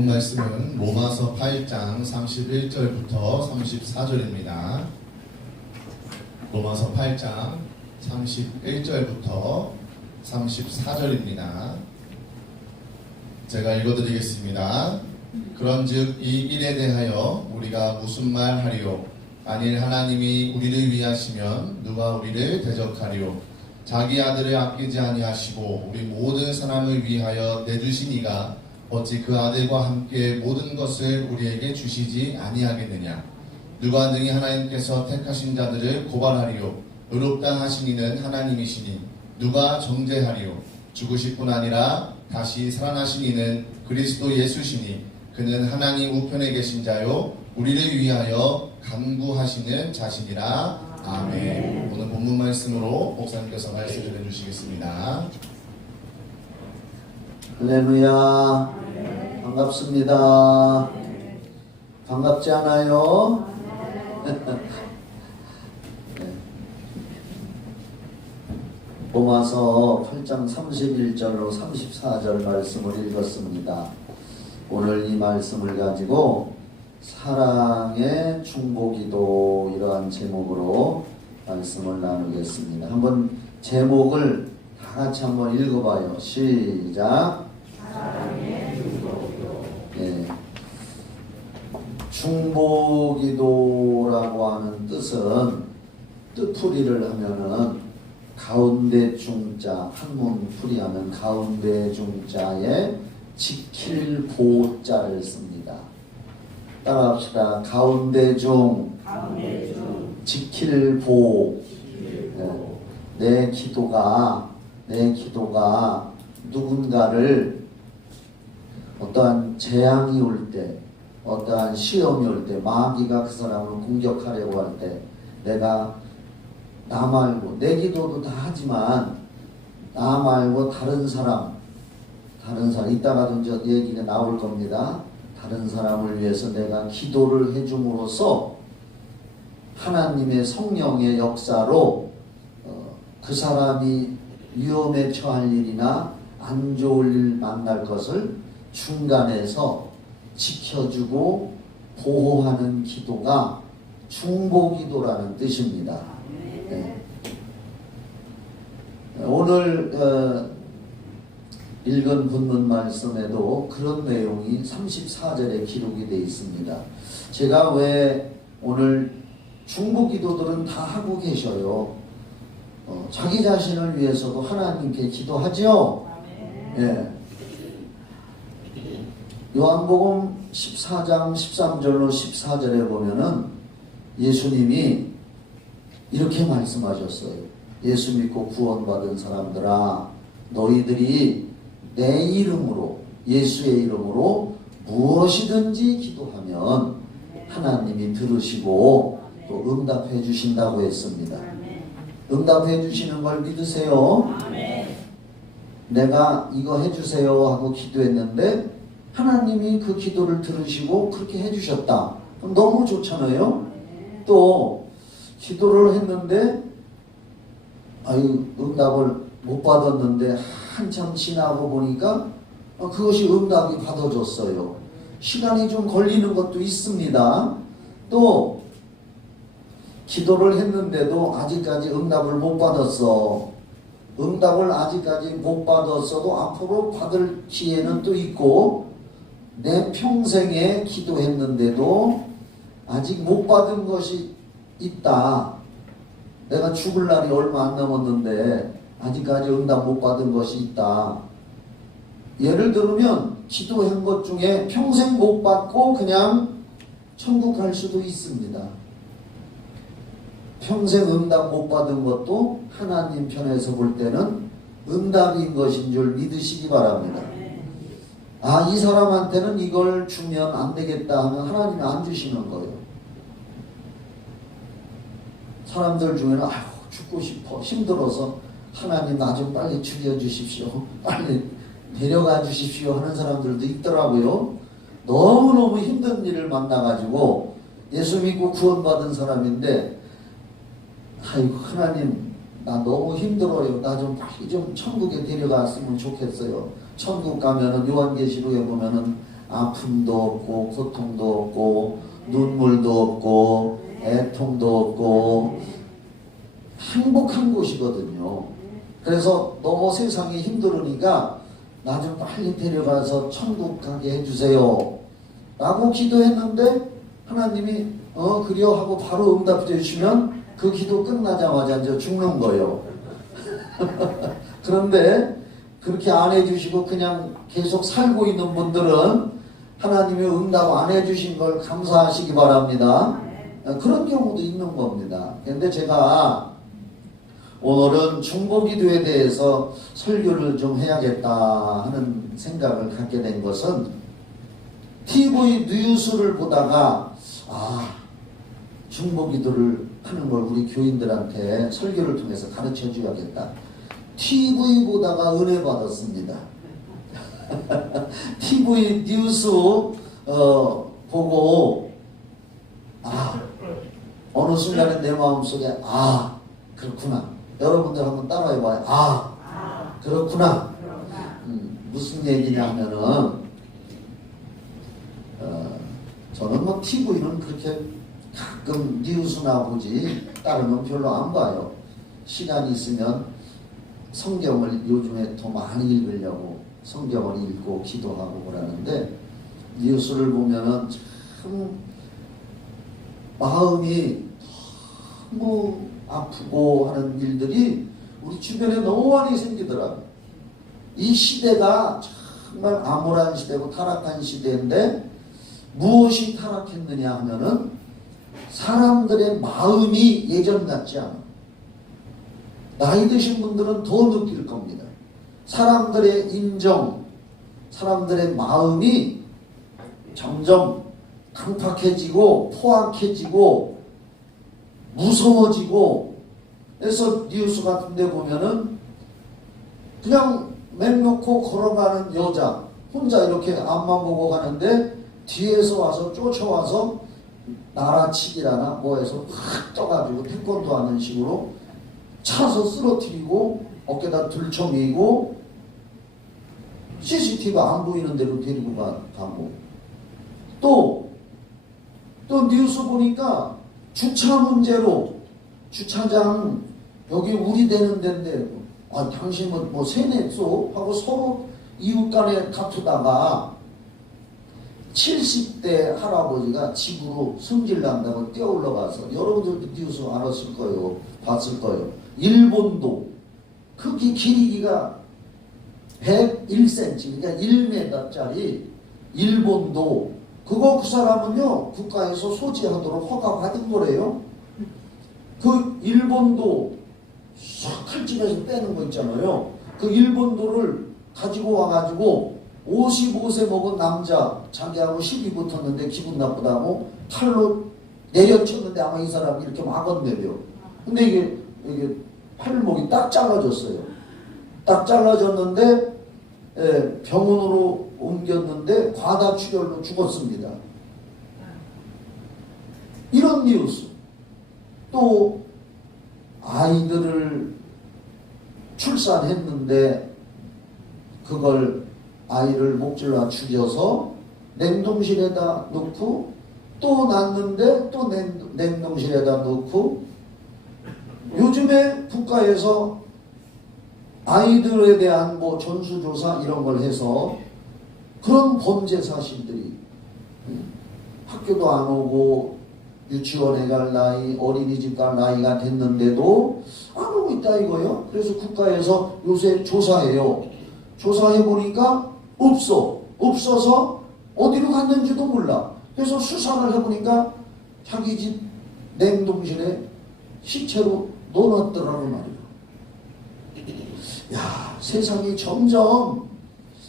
본문 말씀은 로마서 8장 31절부터 34절입니다. 로마서 8장 31절부터 34절입니다. 제가 읽어드리겠습니다. 그런즉 이 일에 대하여 우리가 무슨 말 하리요? 만일 하나님이 우리를 위하시면 누가 우리를 대적하리요? 자기 아들을 아끼지 아니하시고 우리 모든 사람을 위하여 내주시니가 어찌 그 아들과 함께 모든 것을 우리에게 주시지 아니하겠느냐? 누가 능히 하나님께서 택하신 자들을 고발하리요? 의롭다 하시니는 하나님이시니 누가 정죄하리요? 죽으실 뿐 아니라 다시 살아나신 이는 그리스도 예수시니 그는 하나님 우편에 계신 자요 우리를 위하여 간구하시는 자신이라. 아멘. 오늘 본문 말씀으로 목사님께서 말씀을 해주시겠습니다. 할렐루야. 반갑습니다. 반갑지 않아요? 로마서 8장 31절로 34절 말씀을 읽었습니다. 오늘 이 말씀을 가지고 사랑의 중보기도 이러한 제목으로 말씀을 나누겠습니다. 한번 제목을 다 같이 한번 읽어봐요. 시작. 사랑의 중보기도. 네. 중보기도라고 하는 뜻은 뜻풀이를 하면은 가운데 중자, 한문 풀이하면 가운데 중자에 지킬 보자를 씁니다. 따라합시다. 가운데 중, 지킬 보. 내 기도가 누군가를 어떠한 재앙이 올 때, 어떠한 시험이 올 때, 마귀가 그 사람을 공격하려고 할 때, 내가 나 말고, 내 기도도 다 하지만 나 말고 다른 사람 이따가도 이제 얘기가 나올 겁니다. 다른 사람을 위해서 내가 기도를 해줌으로써 하나님의 성령의 역사로 그 사람이 위험에 처할 일이나 안 좋을 일 만날 것을 중간에서 지켜주고 보호하는 기도가 중보기도라는 뜻입니다. 네. 오늘 읽은 본문 말씀에도 그런 내용이 34절에 기록이 되어 있습니다. 제가 왜 오늘 중보기도들은 다 하고 계셔요. 자기 자신을 위해서도 하나님께 기도하죠. 예. 요한복음 14장 13절로 14절에 보면은 예수님이 이렇게 말씀하셨어요. 예수 믿고 구원받은 사람들아, 너희들이 내 이름으로, 예수의 이름으로 무엇이든지 기도하면 하나님이 들으시고 또 응답해 주신다고 했습니다. 응답해 주시는 걸 믿으세요? 내가 이거 해주세요 하고 기도했는데 하나님이 그 기도를 들으시고 그렇게 해주셨다. 그럼 너무 좋잖아요? 또 기도를 했는데 응답을 못 받았는데 한참 지나고 보니까 그것이 응답이 받아졌어요. 시간이 좀 걸리는 것도 있습니다. 또 기도를 했는데도 아직까지 응답을 못 받았어. 응답을 아직까지 못 받았어도 앞으로 받을 기회는 또 있고, 내 평생에 기도했는데도 아직 못 받은 것이 있다. 내가 죽을 날이 얼마 안 남았는데 아직까지 응답 못 받은 것이 있다. 예를 들면 기도한 것 중에 평생 못 받고 그냥 천국 갈 수도 있습니다. 평생 응답 못 받은 것도 하나님 편에서 볼 때는 응답인 것인 줄 믿으시기 바랍니다. 이 사람한테는 이걸 주면 안 되겠다 하면 하나님이 안 주시는 거예요. 사람들 중에는 죽고 싶어, 힘들어서 하나님 나 좀 빨리 죽여주십시오, 빨리 데려가 주십시오 하는 사람들도 있더라고요. 너무너무 힘든 일을 만나가지고 예수 믿고 구원받은 사람인데 하나님 나 너무 힘들어요. 나 좀 빨리 좀 천국에 데려갔으면 좋겠어요. 천국 가면은 요한계시록에 보면은 아픔도 없고 고통도 없고 눈물도 없고 애통도 없고 행복한 곳이거든요. 그래서 너무 세상이 힘들으니까 나 좀 빨리 데려가서 천국 가게 해주세요 라고 기도했는데 하나님이 그려 하고 바로 응답해 주시면 그 기도 끝나자마자 이제 죽는 거예요. 그런데 그렇게 안 해주시고 그냥 계속 살고 있는 분들은 하나님이 응답 안 해주신 걸 감사하시기 바랍니다. 그런 경우도 있는 겁니다. 근데 제가 오늘은 중보기도에 대해서 설교를 좀 해야겠다 하는 생각을 갖게 된 것은 TV 뉴스를 보다가 중보기도를 하는 걸 우리 교인들한테 설교를 통해서 가르쳐 줘야겠다. TV 보다가 은혜 받았습니다. TV 뉴스 보고 어느 순간에 내 마음속에 그렇구나. 여러분들 한번 따라해봐요. 그렇구나. 무슨 얘기냐 하면은 저는 뭐 TV는 그렇게 가끔 뉴스나 보지 다른 건 별로 안 봐요. 시간이 있으면 성경을 요즘에 더 많이 읽으려고 성경을 읽고 기도하고 그러는데 뉴스를 보면은 참 마음이 너무 아프고 하는 일들이 우리 주변에 너무 많이 생기더라고요. 이 시대가 정말 암울한 시대고 타락한 시대인데 무엇이 타락했느냐 하면은 사람들의 마음이 예전 같지 않아. 나이 드신 분들은 더 느낄 겁니다. 사람들의 인정, 사람들의 마음이 점점 강팍해지고 포악해지고 무서워지고. 그래서 뉴스 같은 데 보면은 그냥 맹 놓고 걸어가는 여자 혼자 이렇게 앞만 보고 가는데 뒤에서 와서 쫓아와서 나라치기라나 뭐해서 확 떠가지고 태권도 하는 식으로 차서 쓰러뜨리고 어깨다 들쳐매고 CCTV 안 보이는 데로 데리고 가고 또 뉴스 보니까 주차 문제로 주차장 여기 우리 되는 데인데 당신은 뭐 세냈소 하고 서로 이웃 간에 다투다가 70대 할아버지가 집으로 승질 난다고 뛰어 올라가서 여러분들도 뉴스 알았을 거예요. 봤을 거예요. 일본도 크기 길이가 101cm 그러니까 1m짜리 일본도 그거 그 사람은요 국가에서 소지하도록 허가받은 거래요. 그 일본도 칼집에서 빼는 거 있잖아요. 그 일본도를 가지고 와가지고 55세 먹은 남자 자기하고 시비 붙었는데 기분 나쁘다고 칼로 내려쳤는데 아마 이 사람이 이렇게 막았네요. 근데 이게 팔목이 딱 잘라졌어요. 딱 잘라졌는데 병원으로 옮겼는데 과다출혈로 죽었습니다. 이런 뉴스. 또 아이들을 출산했는데 그걸 아이를 목줄라 죽여서 냉동실에다 넣고 또 낳는데 또 냉동실에다 넣고 요즘에 국가에서 아이들에 대한 뭐 전수조사 이런 걸 해서 그런 범죄 사실들이 학교도 안 오고 유치원에 갈 나이, 어린이집 갈 나이가 됐는데도 안 오고 있다 이거요. 그래서 국가에서 요새 조사해요. 조사해보니까 없어서 어디로 갔는지도 몰라. 그래서 수사를 해보니까 자기 집 냉동실에 시체로 넣어놨더라고 말이야. 야, 세상이 점점.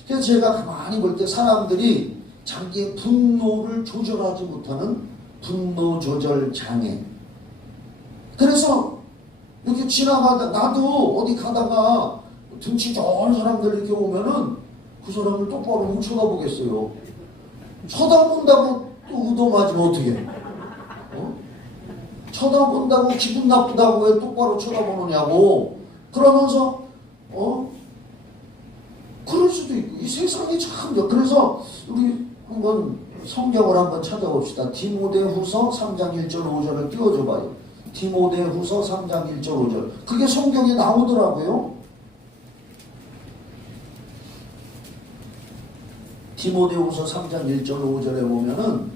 그래서 제가 가만히 볼 때 사람들이 자기의 분노를 조절하지 못하는 분노 조절 장애. 그래서 이렇게 지나가다 나도 어디 가다가 등치 좋은 사람들 이렇게 오면은 그 사람을 똑바로 못 쳐다보겠어요. 쳐다본다고 또 의도맞으면 어떻게 해? 쳐다본다고 기분 나쁘다고 왜 똑바로 쳐다보느냐고. 그러면서 그럴 수도 있고 이 세상이 참. 그래서 우리 한번 성경을 한번 찾아봅시다. 디모데후서 3장 1절 5절을 띄워줘봐요. 디모데후서 3장 1절 5절. 그게 성경에 나오더라고요. 디모데후서 3장 1절 5절에 보면은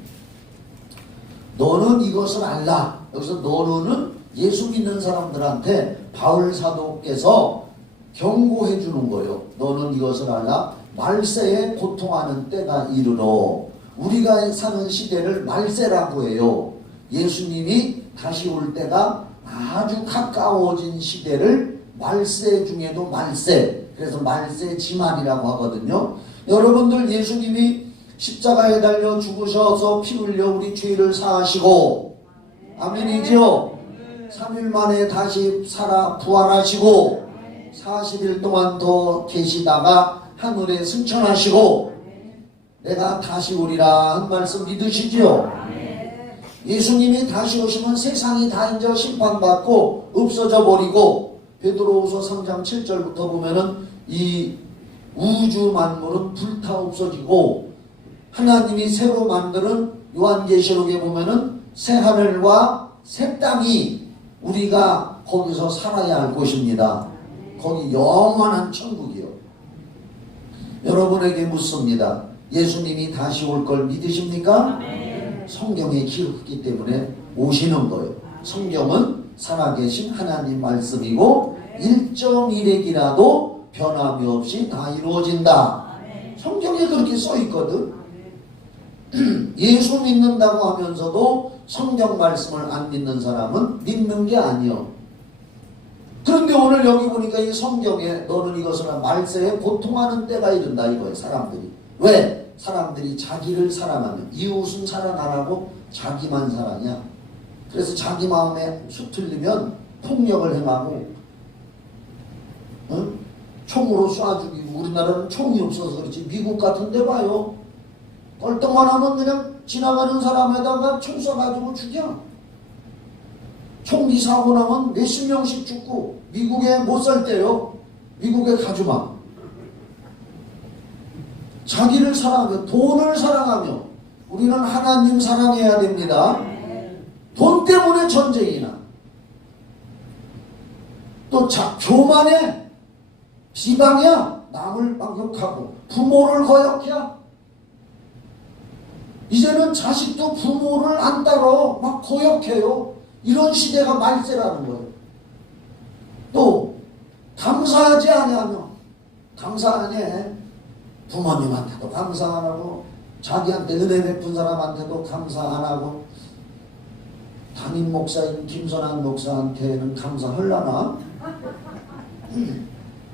너는 이것을 알라. 여기서 너는 예수 믿는 사람들한테 바울 사도께서 경고해 주는 거예요. 너는 이것을 알라. 말세에 고통하는 때가 이르러. 우리가 사는 시대를 말세라고 해요. 예수님이 다시 올 때가 아주 가까워진 시대를 말세 중에도 말세, 그래서 말세 지만이라고 하거든요. 여러분들, 예수님이 십자가에 달려 죽으셔서 피 흘려 우리 죄를 사하시고, 아멘이죠. 3일 만에 다시 살아 부활하시고 40일 동안 더 계시다가 하늘에 승천하시고 내가 다시 오리라 한 말씀 믿으시지요? 예수님이 다시 오시면 세상이 다 이제 심판받고 없어져 버리고, 베드로후서 3장 7절부터 보면은 이 우주 만물은 불타 없어지고 하나님이 새로 만드는 요한계시록에 보면은 새 하늘과 새 땅이 우리가 거기서 살아야 할 곳입니다. 거기 영원한 천국이요. 여러분에게 묻습니다. 예수님이 다시 올 걸 믿으십니까? 성경에 기록했기 때문에 오시는 거예요. 성경은 살아계신 하나님 말씀이고 일정일획이라도 변함이 없이 다 이루어진다. 성경에 그렇게 써 있거든. 예수 믿는다고 하면서도 성경 말씀을 안 믿는 사람은 믿는 게 아니요. 그런데 오늘 여기 보니까 이 성경에 너는 이것을 말세에 고통하는 때가 이른다 이거예요. 사람들이. 왜? 사람들이 자기를 사랑하면, 이웃은 사랑 안 하고 자기만 사랑이야. 그래서 자기 마음에 수틀리면 폭력을 행하고 총으로 쏴 죽이고. 우리나라는 총이 없어서 그렇지 미국 같은 데 봐요. 껄떡만 하면 그냥 지나가는 사람에다가 총 쏴가지고 죽여. 총기 사고 나면 몇십 명씩 죽고. 미국에 못 살 때요. 미국에 가주마. 자기를 사랑하며, 돈을 사랑하며. 우리는 하나님 사랑해야 됩니다. 돈 때문에 전쟁이 나. 또 교만해. 비방이야. 남을 방역하고 부모를 거역해. 이제는 자식도 부모를 안 따라 막 거역해요. 이런 시대가 말세라는 거예요. 또 감사하지 아니하며, 감사 안 해. 부모님한테도 감사 안 하고 자기한테 은혜 베푼 사람한테도 감사 안 하고 담임 목사인 김선한 목사한테는 감사하려나?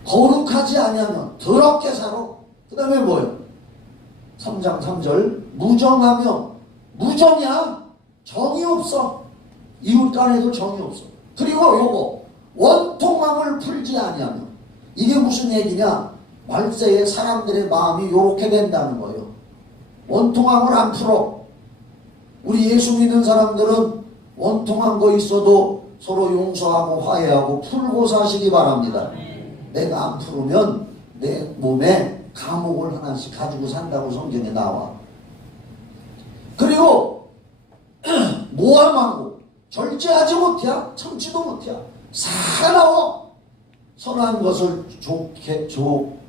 거룩하지 아니하며 더럽게 살아. 그 다음에 뭐예요? 3장 3절 무정하며. 무정이야. 정이 없어. 이웃 간에도 정이 없어. 그리고 요거 원통함을 풀지 아니하며. 이게 무슨 얘기냐? 말세에 사람들의 마음이 요렇게 된다는 거예요. 원통함을 안 풀어. 우리 예수 믿는 사람들은 원통한 거 있어도 서로 용서하고 화해하고 풀고 사시기 바랍니다. 내가 안 풀으면 내 몸에 감옥을 하나씩 가지고 산다고 성경에 나와. 그리고 모함하고 절제하지 못해. 참지도 못해. 사나워. 선한 것을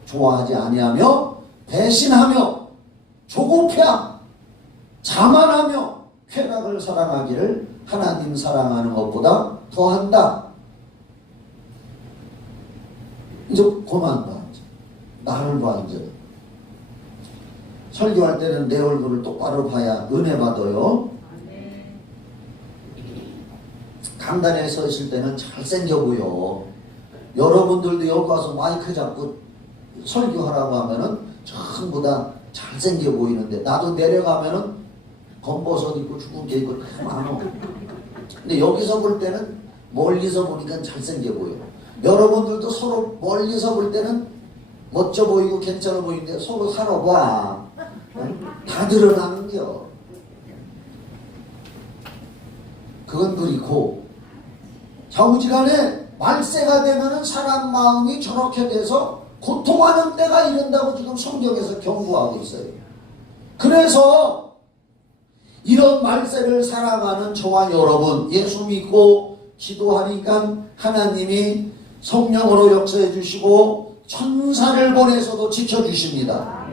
좋아하지 아니하며 배신하며 조급해. 자만하며 쾌락을 사랑하기를 하나님 사랑하는 것보다 더한다. 이제 그만 봐. 나를 봐. 이제 설교할 때는 내 얼굴을 똑바로 봐야 은혜 받아요. 강단에 서 있을 때는 잘생겨 보여. 여러분들도 여기 와서 마이크 잡고 설교하라고 하면은 전부 다 잘생겨 보이는데, 나도 내려가면은 검버섯 입고 죽은 게 있고 다 많아. 근데 여기서 볼 때는 멀리서 보니까 잘생겨 보여. 여러분들도 서로 멀리서 볼 때는 멋져 보이고 괜찮아 보이는데 서로 살아봐. 다 드러나는겨. 그건 그렇고, 좌우지간에 말세가 되면은 사람 마음이 저렇게 돼서 고통하는 때가 이른다고 지금 성경에서 경고하고 있어요. 그래서 이런 말세를 살아가는 저와 여러분, 예수 믿고 기도하니까 하나님이 성령으로 역사해 주시고 천사를 보내서도 지켜주십니다.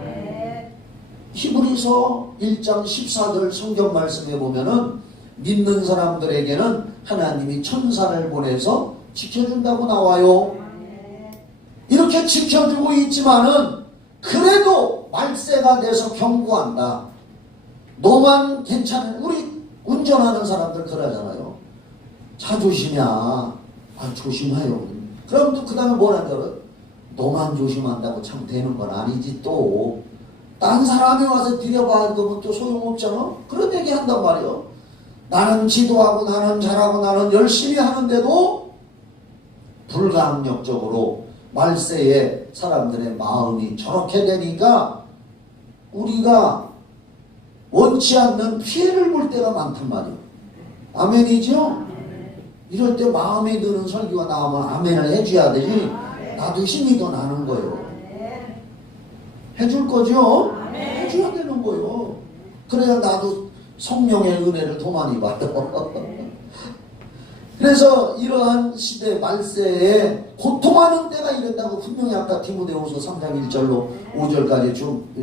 히브리서 1장 14절 성경 말씀에 보면은 믿는 사람들에게는 하나님이 천사를 보내서 지켜준다고 나와요. 이렇게 지켜주고 있지만은 그래도 말세가 돼서 경고한다. 너만 괜찮은, 우리 운전하는 사람들 그러잖아요. 자조심이야. 아, 조심해요. 그럼 또 그 다음에 뭐라 그래? 너만 조심한다고 참 되는 건 아니지 또. 딴 사람이 와서 들여봐 그러면 또 소용없잖아. 그런 얘기 한단 말이에요. 나는 지도하고 나는 잘하고 나는 열심히 하는데도 불가항력적으로 말세에 사람들의 마음이 저렇게 되니까 우리가 원치 않는 피해를 볼 때가 많단 말이에요. 아멘이죠? 이럴 때 마음에 드는 설교가 나오면 아멘을 해줘야 되지. 나도 힘이 더 나는 거예요. 해줄 거죠? 해줘야 되는 거예요. 그래야 나도 성령의 은혜를 더 많이 받아. 그래서 이러한 시대 말세에 고통하는 때가 이른다고 분명히 아까 디모데후서 3장 1절로 5절까지 좀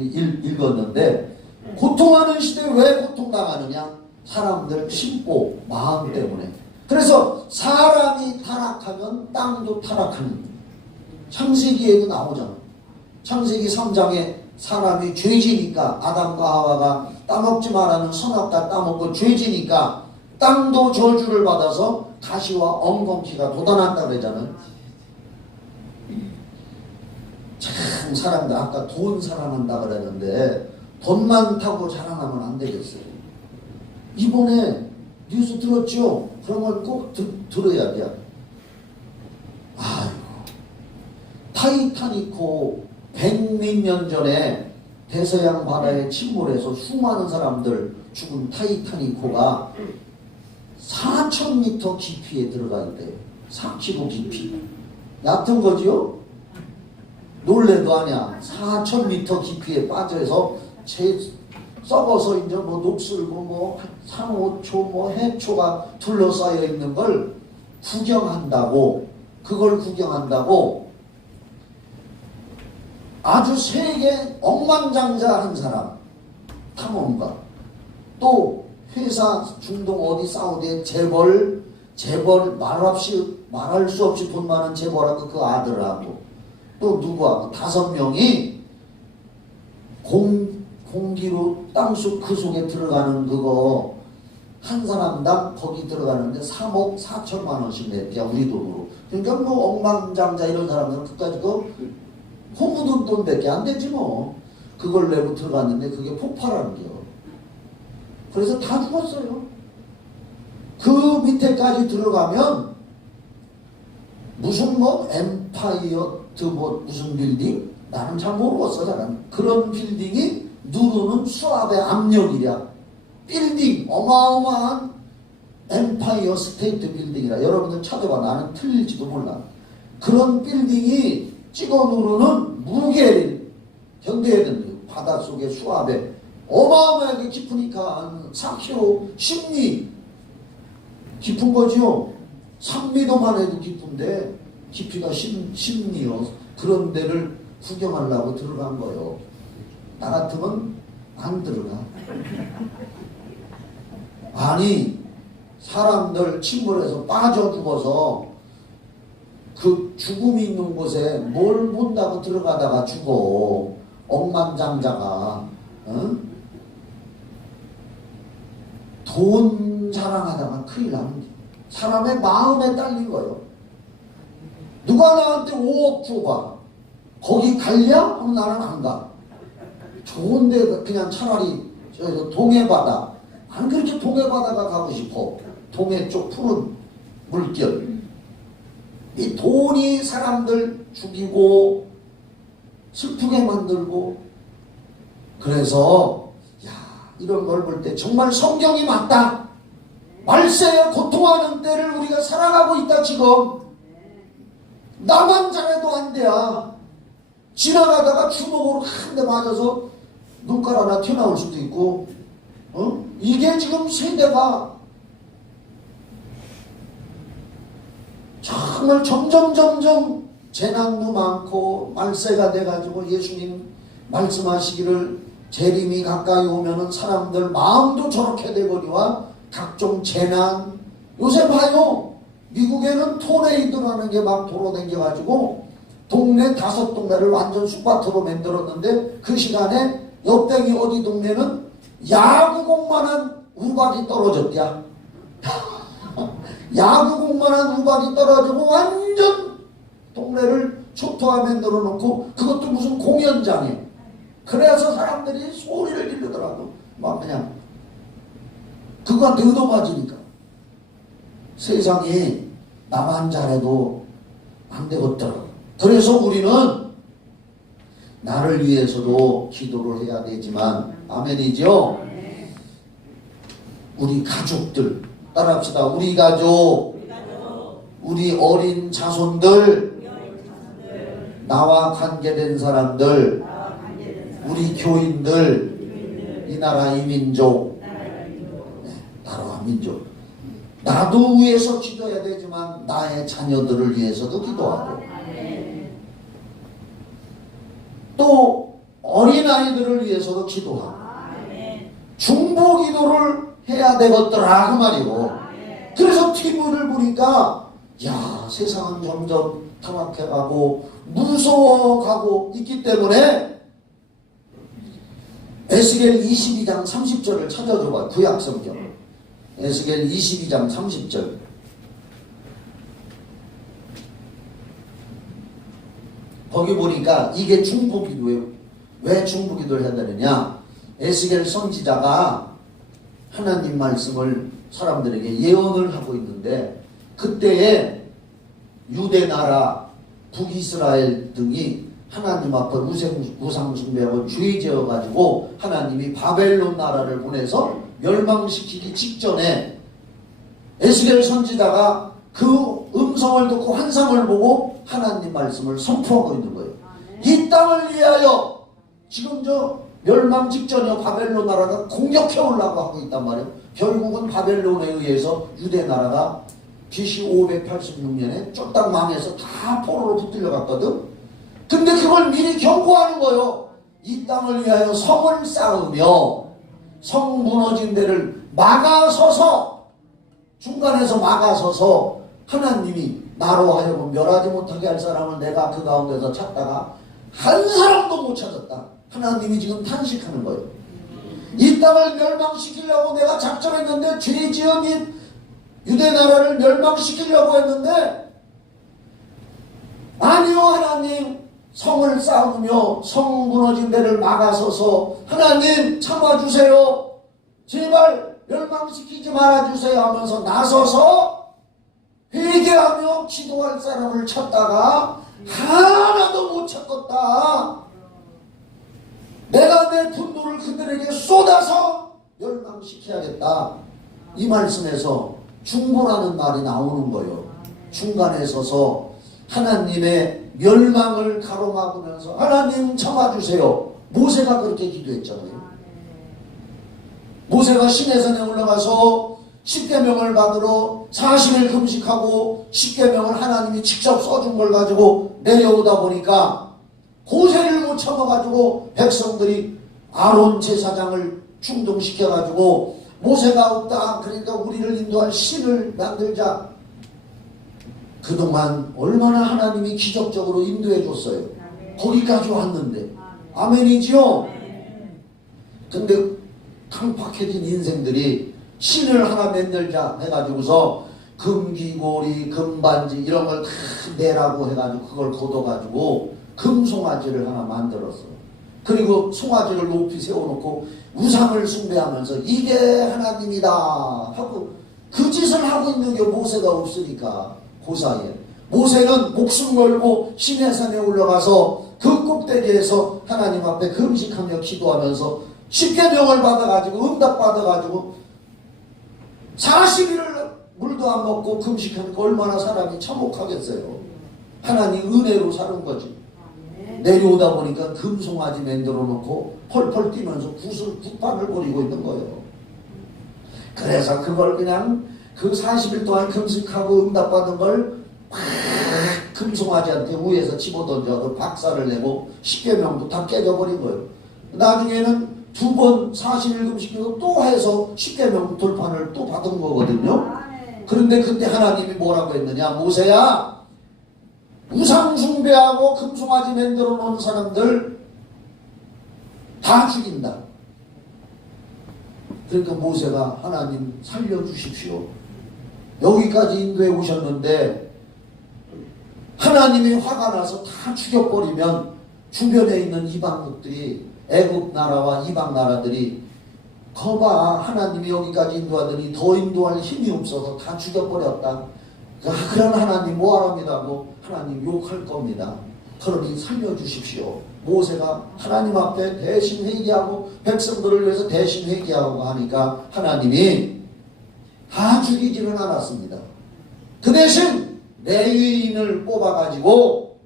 읽었는데, 고통하는 시대에 왜 고통당하느냐? 사람들 심고 마음 때문에. 그래서 사람이 타락하면 땅도 타락하는 거예요. 창세기에도 나오잖아. 창세기 3장에 사람이 죄지니까 아담과 하와가 따먹지 말라는 선악과 따먹고 죄지니까 땅도 저주를 받아서 가시와 엉겅퀴가 돋아난다 그러잖아요. 참 사람들 아까 돈 사랑한다 그랬는데 돈 많다고 자랑하면 안 되겠어요. 이번에 뉴스 들었죠? 그런 걸 꼭 들어야 돼요. 아이고, 타이타닉호 100몇 년 전에 대서양 바다에 침몰해서 수많은 사람들 죽은 타이타닉호가 4,000m 깊이에 들어가 있대요. 4km 깊이. 얕은 거죠? 놀래도 아니야. 4,000m 깊이에 빠져서 썩어서 이제 뭐 녹슬고 뭐 상호초 뭐 해초가 둘러싸여 있는 걸 구경한다고, 그걸 구경한다고 아주 세계 억만장자한 사람, 탐험가, 또 회사 중동 어디 사우디에 재벌 말할 수 없이 돈 많은 재벌하고 그 아들하고 또 누구하고 5명이 공기로 땅속 그 속에 들어가는 그거 한 사람당 거기 들어가는데 3억 4천만 원씩 냈대요, 우리 돈으로. 그러니까 뭐 억만장자 이런 사람들은 그까지 그 호묻은 돈밖에 안 되지 뭐. 그걸 내고 들어갔는데 그게 폭발하는 거예요. 그래서 다 죽었어요. 그 밑에까지 들어가면 무슨 뭐 엠파이어트 뭐 무슨 빌딩? 나는 잘 모르겠어. 나는 그런 빌딩이 누르는 수압의 압력이랴. 빌딩 어마어마한 엠파이어 스테이트 빌딩이라. 여러분들 찾아봐. 나는 틀릴지도 몰라. 그런 빌딩이 찍어 누르는 무게를 견뎌야 된대요. 바닷속의 수압에 어마어마하게 깊으니까 한 4km 10리 깊은 거죠. 3m만 해도 깊은데 깊이가 10리요. 그런 데를 구경하려고 들어간 거예요. 나 같으면 안 들어가. 아니, 사람들 침몰해서 빠져 죽어서 그 죽음이 있는 곳에 뭘 본다고 들어가다가 죽어. 억만장자가. 응? 돈 자랑하다가 큰일 납니다. 사람의 마음에 딸린 거예요. 누가 나한테 5억 줘봐. 거기 갈랴? 그럼 나는 안 가. 좋은데 그냥 차라리 저 동해바다. 안 그렇게 동해바다가 가고 싶어. 동해 쪽 푸른 물결. 이 돈이 사람들 죽이고 슬프게 만들고. 그래서 야, 이런 걸 볼 때 정말 성경이 맞다. 말세에 고통하는 때를 우리가 살아가고 있다. 지금 나만 잘해도 안 돼야. 지나가다가 주먹으로 한 대 맞아서 눈깔 하나 튀어나올 수도 있고, 이게 지금 세대가 정말 점점 재난도 많고 말세가 돼가지고 예수님 말씀하시기를 재림이 가까이 오면은 사람들 마음도 저렇게 돼버리와 각종 재난. 요새 봐요, 미국에는 토네이도라는 게 막 돌아다녀가지고 동네 5동네를 완전 숲밭으로 만들었는데 그 시간에 옆댕이 어디 동네는 야구공만한 우박이 떨어졌대야. 야구공만한 우박이 떨어지고 완전 동네를 초토화 만들어 놓고, 그것도 무슨 공연장에. 그래서 사람들이 소리를 지르더라고. 막 그냥 그거한테 얻어맞으니까. 세상이 나만 잘해도 안 되겠더라고. 그래서 우리는 나를 위해서도 기도를 해야 되지만, 아멘이죠? 우리 가족들 따라합시다. 우리 가족, 우리 어린 자손들, 나와 관계된 사람들, 우리 교인들, 이 나라 이 민족, 나라와 민족. 나도 위해서 기도해야 되지만 나의 자녀들을 위해서도 기도하고, 또 어린아이들을 위해서도 기도하고, 중보 기도를 해야 되겠더라 그 말이고. 그래서 TV를 보니까 야, 세상은 점점 타락해가고 무서워가고 있기 때문에 에스겔 22장 30절을 찾아줘봐. 구약성경 에스겔 22장 30절. 거기 보니까 이게 중보기도예요. 왜 중보기도를 해야 되느냐? 에스겔 선지자가 하나님 말씀을 사람들에게 예언을 하고 있는데, 그때에 유대 나라 북이스라엘 등이 하나님 앞에 우상숭배하고 죄지어 가지고 하나님이 바벨론 나라를 보내서 멸망시키기 직전에 에스겔 선지자가 그 음성을 듣고 환상을 보고 하나님 말씀을 선포하고 있는 거예요. 이 땅을 위하여 지금 저 멸망 직전이요, 바벨론 나라가 공격해 오려고 하고 있단 말이에요. 결국은 바벨론에 의해서 유대 나라가 BC 586년에 쫄딱 망해서 다 포로로 붙들려 갔거든. 근데 그걸 미리 경고하는 거예요. 이 땅을 위하여 성을 쌓으며 성 무너진 데를 막아서서, 중간에서 막아서서 하나님이 나로 하여금 멸하지 못하게 할 사람을 내가 그 가운데서 찾다가 한 사람도 못 찾았다. 하나님이 지금 탄식하는 거예요. 이 땅을 멸망시키려고 내가 작정했는데, 죄 지은 유대 나라를 멸망시키려고 했는데, 아니요 하나님, 성을 쌓으며 성 무너진 데를 막아서서 하나님 참아주세요, 제발 멸망시키지 말아주세요 하면서 나서서 회개하며 기도할 사람을 찾다가 하나도 못 찾겠다. 내가 내 분노를 그들에게 쏟아서 멸망시켜야겠다. 이 말씀에서 중보라는 말이 나오는 거예요. 중간에 서서 하나님의 멸망을 가로막으면서 하나님 참아주세요. 모세가 그렇게 기도했잖아요. 모세가 시내산에 올라가서 10계명을 받으러 40일 금식하고 10계명을 하나님이 직접 써준 걸 가지고 내려오다 보니까 고세를 못 참아가지고 백성들이 아론 제사장을 충동시켜가지고 모세가 없다, 그러니까 우리를 인도할 신을 만들자. 그동안 얼마나 하나님이 기적적으로 인도해 줬어요. 거기까지 왔는데. 아멘이지요? 근데 탕팍해진 인생들이 신을 하나 만들자 해가지고서 금귀고리, 금반지 이런 걸 다 내라고 해가지고 그걸 걷어가지고 금송아지를 하나 만들었어. 그리고 송아지를 높이 세워놓고 우상을 숭배하면서 이게 하나님이다 하고 그 짓을 하고 있는 게 모세가 없으니까. 그 사이에 모세는 목숨 걸고 시내산에 올라가서 그 꼭대기에서 하나님 앞에 금식하며 기도하면서 10계명을 받아가지고 응답 받아가지고 40일을 물도 안 먹고 금식하니까 얼마나 사람이 참혹하겠어요. 하나님 은혜로 사는 거지. 내려오다 보니까 금송아지 만들어 놓고 펄펄 뛰면서 굿판을 벌이고 있는 거예요. 그래서 그걸 그냥 그 40일 동안 금식하고 응답받은 걸 막 금송아지한테 위에서 집어던져서 박살을 내고 십계명도 다 깨져버린 거예요. 나중에는 두 번 40일 금식도 또 해서 십계명 돌판을 또 받은 거거든요. 그런데 그때 하나님이 뭐라고 했느냐? 모세야, 우상 숭배하고 금송아지 만들어 놓은 사람들 다 죽인다. 그러니까 모세가 하나님 살려주십시오. 여기까지 인도해 오셨는데 하나님이 화가 나서 다 죽여버리면 주변에 있는 이방국들이, 애굽 나라와 이방 나라들이 거봐, 하나님이 여기까지 인도하더니 더 인도할 힘이 없어서 다 죽여버렸다. 그런 하나님 뭐하랍니다 하고 하나님 욕할 겁니다. 그러니 살려주십시오. 모세가 하나님 앞에 대신 회개하고 백성들을 위해서 대신 회개하고 하니까 하나님이 다 죽이지는 않았습니다. 그 대신 레위인을 뽑아가지고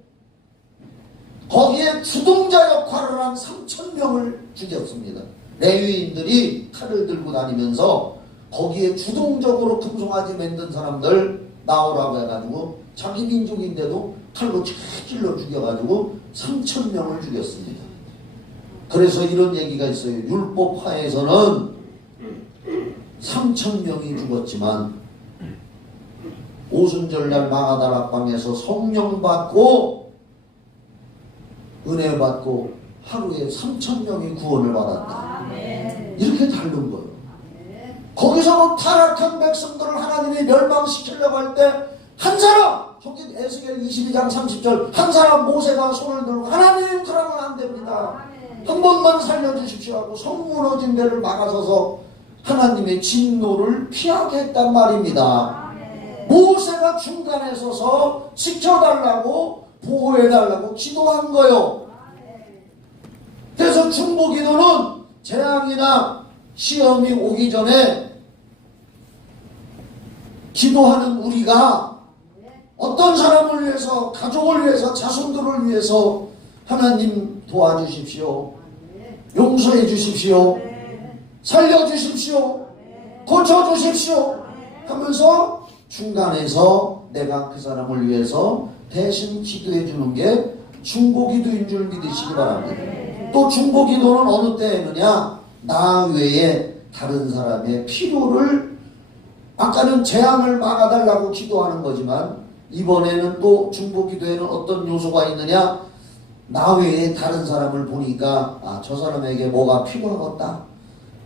거기에 주동자 역할을 한 3,000명을 죽였습니다. 레위인들이 칼을 들고 다니면서 거기에 주동적으로 금송아지 만든 사람들 나오라고 해가지고 자기 민족인데도 칼로 찔러 죽여가지고 3,000명을 죽였습니다. 그래서 이런 얘기가 있어요. 율법화에서는 3,000명이 죽었지만 오순절날 마가다락방에서 성령 받고 은혜 받고 하루에 3,000명이 구원을 받았다. 이렇게 다른 거예요. 거기서 타락한 백성들을 하나님이 멸망시키려고 할 때 한 사람, 저기 에스겔 22장 30절, 한 사람 모세가 손을 들고 하나님 그러면 안 됩니다. 한 번만 살려주십시오 하고 성 무너진 데를 막아서서 하나님의 진노를 피하게 했단 말입니다. 모세가 중간에 서서 지켜달라고 보호해달라고 기도한 거요. 그래서 중보기도는 재앙이나 시험이 오기 전에 기도하는 우리가 어떤 사람을 위해서, 가족을 위해서, 자손들을 위해서 하나님 도와주십시오. 용서해 주십시오. 살려주십시오. 고쳐주십시오. 하면서 중간에서 내가 그 사람을 위해서 대신 기도해 주는 게 중보기도인 줄 믿으시기 바랍니다. 또 중보기도는 어느 때 했느냐? 나 외에 다른 사람의 필요를, 아까는 재앙을 막아달라고 기도하는 거지만 이번에는 또 중보기도에는 어떤 요소가 있느냐? 나 외에 다른 사람을 보니까 저 사람에게 뭐가 필요하겠다.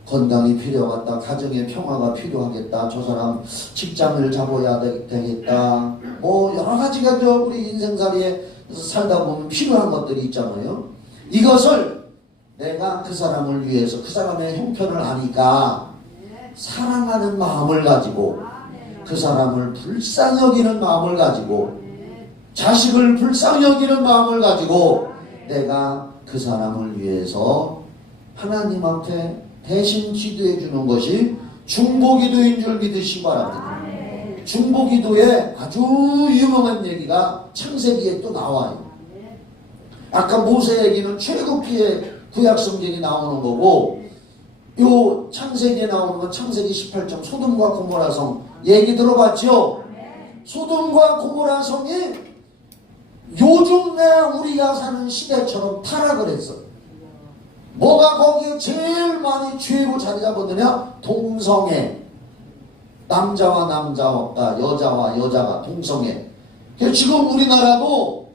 건강이 필요하겠다. 가정의 평화가 필요하겠다. 저 사람 직장을 잡아야 되겠다. 뭐 여러 가지가 우리 인생살이에 살다 보면 필요한 것들이 있잖아요. 이것을 내가 그 사람을 위해서, 그 사람의 형편을 아니까 사랑하는 마음을 가지고, 그 사람을 불쌍히 여기는 마음을 가지고, 자식을 불쌍히 여기는 마음을 가지고 내가 그 사람을 위해서 하나님 앞에 대신 기도해 주는 것이 중보기도인 줄 믿으시기 바랍니다. 중보기도에 아주 유명한 얘기가 창세기에 또 나와요. 아까 모세 얘기는 출애굽기에 구약성경이 나오는 거고, 요 창세기에 나오는 건 창세기 18장 소돔과 고모라 성 얘기 들어봤죠? 소돔과 고모라 성이 요즘 우리가 사는 시대처럼 타락을 했어. 뭐가 거기에 제일 많이 죄로 자리 잡았느냐? 동성애. 남자와 남자가, 여자와 여자가 동성애. 지금 우리나라도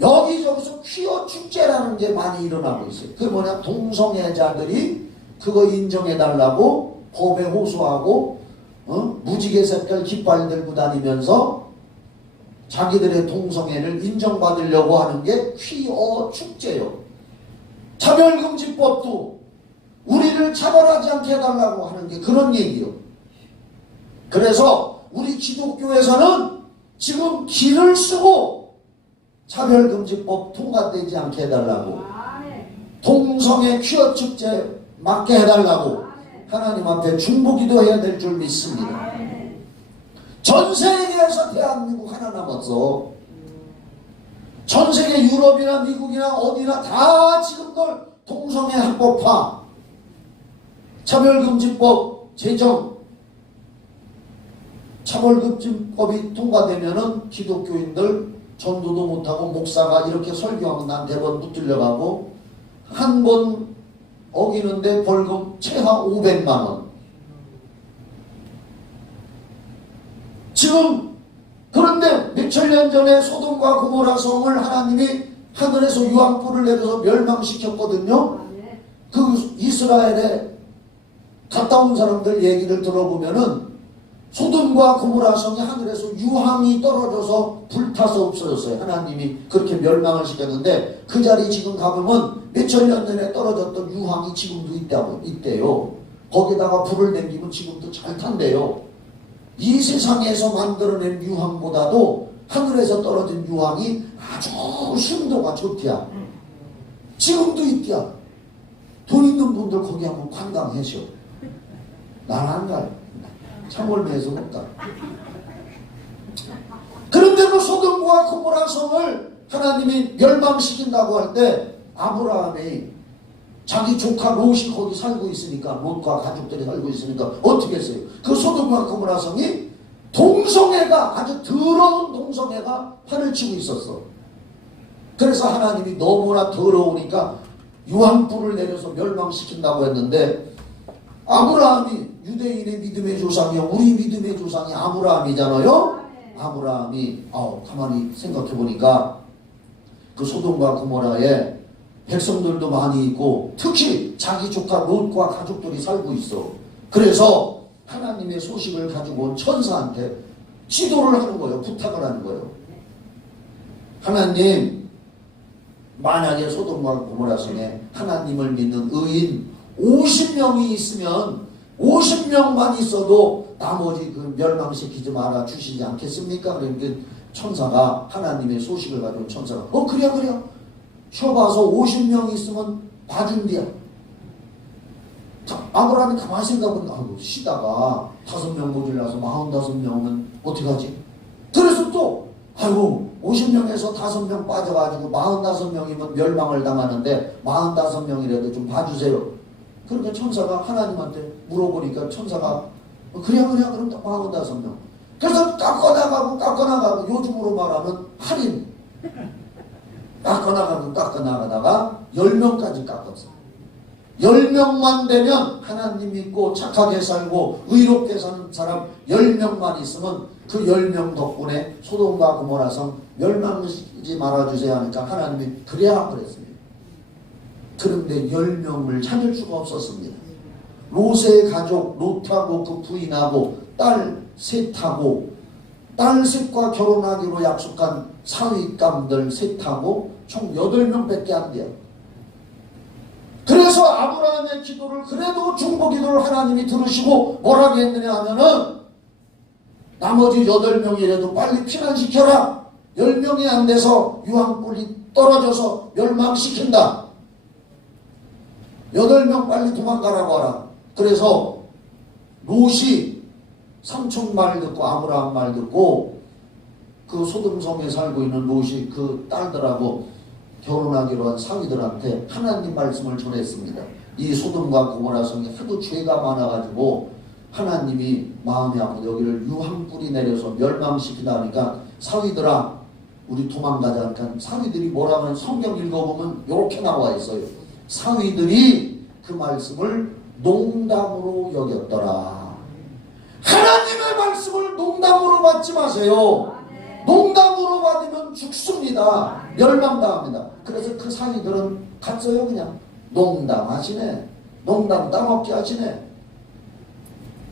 여기저기서 퀴어 축제라는 게 많이 일어나고 있어요. 그게 뭐냐? 동성애자들이 그거 인정해달라고 법에 호소하고 무지개 색깔 깃발 들고 다니면서 자기들의 동성애를 인정받으려고 하는 게 퀴어 축제요. 차별금지법도 우리를 차별하지 않게 해달라고 하는 게 그런 얘기요. 그래서 우리 기독교에서는 지금 길을 쓰고 차별금지법 통과되지 않게 해달라고, 동성애 퀴어 축제 막게 해달라고 하나님 앞에 중보기도해야 될 줄 믿습니다. 전 세계에서 대한민국 하나 남았어. 전 세계 유럽이나 미국이나 어디나 다 지금들 동성애 합법화, 차별금지법 제정, 차별금지법이 통과되면은 기독교인들 전도도 못하고 목사가 이렇게 설교하면 난 대번 붙들려가고 한 번 어기는데 벌금 최하 500만 원. 지금 그런데 몇천 년 전에 소돔과 고모라 성을 하나님이 하늘에서 유황불을 내려서 멸망시켰거든요. 그 이스라엘에 갔다 온 사람들 얘기를 들어보면은 소돔과 고모라 성이 하늘에서 유황이 떨어져서 불타서 없어졌어요. 하나님이 그렇게 멸망을 시켰는데 그 자리 지금 가보면 몇천 년 전에 떨어졌던 유황이 지금도 있대요. 거기다가 불을 내리면 지금도 잘 탄대요. 이 세상에서 만들어낸 유황보다도 하늘에서 떨어진 유황이 아주 순도가 좋대야. 지금도 있대야. 돈 있는 분들 거기 한번 관광하셔. 난 안 가요. 창월매에서 못 가. 그런데 그 소돔과 고모라 성을 하나님이 멸망시킨다고 할 때 아브라함이 자기 조카 롯이 거기 살고 있으니까, 롯과 가족들이 살고 있으니까 어떻게 했어요? 그 소돔과 고모라 성이 동성애가, 아주 더러운 동성애가 판을 치고 있었어. 그래서 하나님이 너무나 더러우니까 유황불을 내려서 멸망시킨다고 했는데, 아브라함이 유대인의 믿음의 조상이요, 우리 믿음의 조상이 아브라함이잖아요. 아브라함이 가만히 생각해 보니까 그 소돔과 고모라에 백성들도 많이 있고 특히 자기 조카 롯과 가족들이 살고 있어. 그래서 하나님의 소식을 가지고 온 천사한테 기도를 하는 거예요. 부탁을 하는 거예요. 하나님, 만약에 소돔과 고모라 성에 하나님을 믿는 의인 50명이 있으면 50명만 있어도 나머지 그 멸망시키지 말아 주시지 않겠습니까? 그런데 천사가, 하나님의 소식을 가지고 천사가 그래 쉬어봐서 50명 있으면 봐준대요. 아브라함이 가만히 생각해보니까 쉬다가 5명 모질라서 45명은 어떡하지? 그래서 또 50명에서 5명 빠져가지고 45명이면 멸망을 당하는데 45명이라도 좀 봐주세요. 그러니까 천사가 하나님한테 물어보니까 천사가 그래 그럼 45명. 그래서 깎아나가고 요즘으로 말하면 할인 깎아나가다가 10명까지 깎았어. 10명만 되면 하나님 믿고 착하게 살고 의롭게 사는 사람 10명만 있으면 그 10명 덕분에 소돔과 고모라 성 멸망시키지 말아주세요 하니까 하나님이 그래야 그랬습니다. 그런데 10명을 찾을 수가 없었습니다. 롯의 가족, 롯하고 그 부인하고 딸 셋하고 딸 셋과 결혼하기로 약속한 사위감들 셋하고 총 8명밖에 안 돼요. 그래서 아브라함의 기도를, 그래도 중보 기도를 하나님이 들으시고 뭐라고 했느냐 하면은 나머지 8명이라도 빨리 피난시켜라. 10명이 안 돼서 유황불이 떨어져서 멸망시킨다. 8명 빨리 도망가라고 하라. 그래서 롯이 삼촌 말 듣고 아브라함 말 듣고 그 소돔성에 살고 있는 롯이 그 딸들하고 결혼하기로 한 사위들한테 하나님 말씀을 전했습니다. 이 소돔과 고모라 성이 하도 죄가 많아가지고 하나님이 마음이 아프고 여기를 유황불이 내려서 멸망시키다 하니까 사위들아 우리 도망가자 하니까 사위들이 뭐라고 하면 성경 읽어보면 이렇게 나와 있어요. 사위들이 그 말씀을 농담으로 여겼더라. 하나님의 말씀을 농담으로 받지 마세요. 농담으로 받으면 죽습니다. 멸망당합니다. 그래서 그 사위들은 갔어요. 그냥 농담하시네. 농담 따먹게 하시네.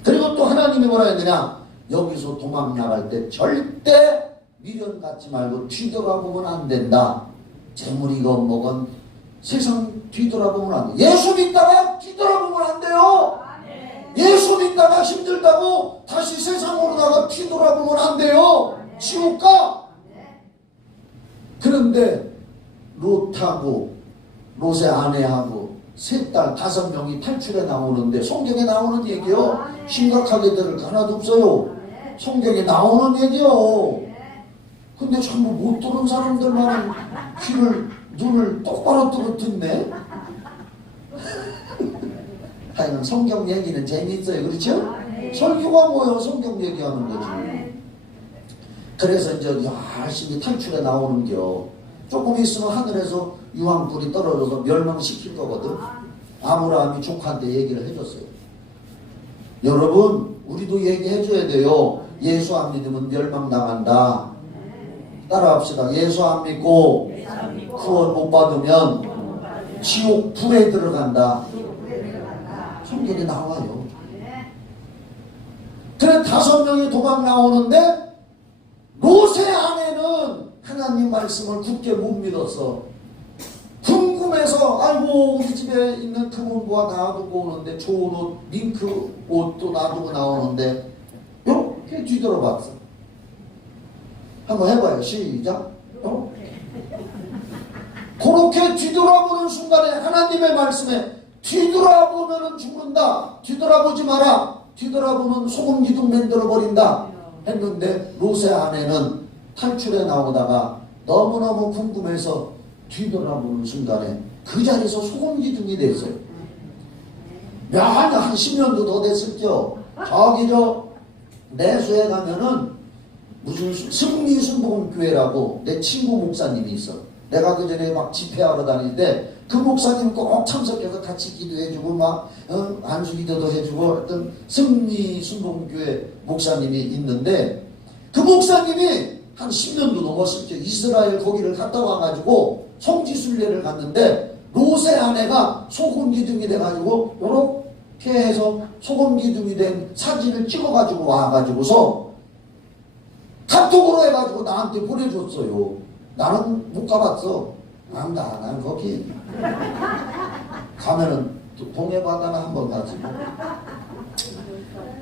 그리고 또 하나님이 뭐라 했느냐, 여기서 도망 나갈 때 절대 미련 갖지 말고 뒤돌아보면 안 된다. 재물이건 뭐건 세상 뒤돌아보면 안 돼. 예수 믿다가 뒤돌아보면 안 돼요. 예수 믿다가 힘들다고 다시 세상으로 나가 뒤돌아보면 안 돼요. 지옥 가. 그런데 롯하고 롯의 아내하고 세 딸 5명이 탈출해 나오는데 성경에 나오는 얘기요. 심각하게 들을 거 하나도 없어요. 성경에 나오는 얘기요. 근데 전부 못 들은 사람들만 눈을 똑바로 뜨고 듣네. 하여간 성경 얘기는 재미있어요. 그렇죠? 설교가 뭐예요? 성경 얘기하는 거지. 그래서 이제 열심히 탈출해 나오는겨. 조금 있으면 하늘에서 유황불이 떨어져서 멸망시킬 거거든. 아브라함이 조카한테 얘기를 해줬어요. 여러분, 우리도 얘기해줘야 돼요. 예수 안 믿으면 멸망당한다. 따라합시다. 예수 안 믿고 구원 못 받으면 지옥 불에 들어간다. 성경에 나와요. 그래 5명이 도망 나오는데 롯의 아내는 하나님 말씀을 굳게 못 믿었어. 궁금해서 아이고 우리 집에 있는 금은보화 놔두고 오는데 좋은 옷 밍크 옷도 놔두고 나오는데 이렇게 뒤돌아봤어. 한번 해봐요. 시작. 그렇게 뒤돌아보는 순간에 하나님의 말씀에 뒤돌아보면 죽는다. 뒤돌아보지 마라. 뒤돌아보면 소금 기둥 만들어버린다 했는데 롯의 아내는 탈출해 나오다가 너무너무 궁금해서 뒤돌아보는 순간에 그 자리에서 소금 기둥이 됐어요. 한 10년도 더 됐을겨. 저기 내수에 가면은 무슨 승리순복음교회라고 내 친구 목사님이 있어. 내가 그 전에 막 집회하러 다닐 때 그 목사님 꼭 참석해서 같이 기도해주고 막 안수기도도 해주고 어떤 승리순복음교회 목사님이 있는데 그 목사님이 한 10년도 넘었을 때 이스라엘 거기를 갔다 와가지고 성지순례를 갔는데 롯의 아내가 소금 기둥이 돼가지고 요렇게 해서 소금 기둥이 된 사진을 찍어가지고 와가지고서 카톡으로 해가지고 나한테 보내줬어요. 나는 못 가봤어. 안다. 난 거기 가면은 동해바다나 한번 가지.